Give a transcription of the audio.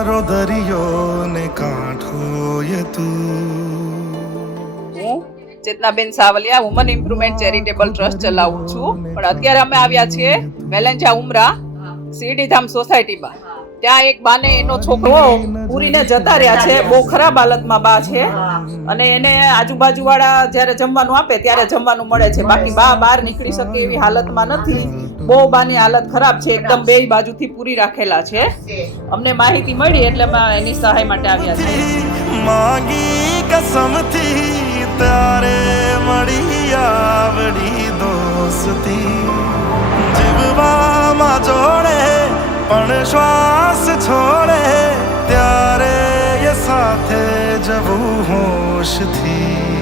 મારો દરિયો ને કાંઠો યે તું. હું Chetnaben Savaliya woman improvement charitable trust ચલાવું છું, પણ અત્યારે અમે આવ્યા છીએ વેલંજા ઉમરા શિરડીધામ સોસાયટીમાં. ત્યાં એક બાને એનો છોકરો પૂરીને જતા રહ્યા છે. બહુ ખરાબ હાલતમાં બા છે અને એને આજુબાજુ વાળા જયારે જમવાનું આપે ત્યારે જમવાનું મળે છે, બાકી બા બહાર નીકળી શકે એવી હાલતમાં નથી. બહુ બાની હાલત ખરાબ છે, એકદમ બે બાજુથી પૂરી રાખેલા છે. અમને માહિતી મળી એટલે અમે એની સહાય માટે આવ્યા છીએ. માંગી કસમથી તારે મળી આવડી દોસ્તી, જીવવામાં જોડે પણ શ્વાસ છોડે ત્યારે એ સાથે જવું હોશથી.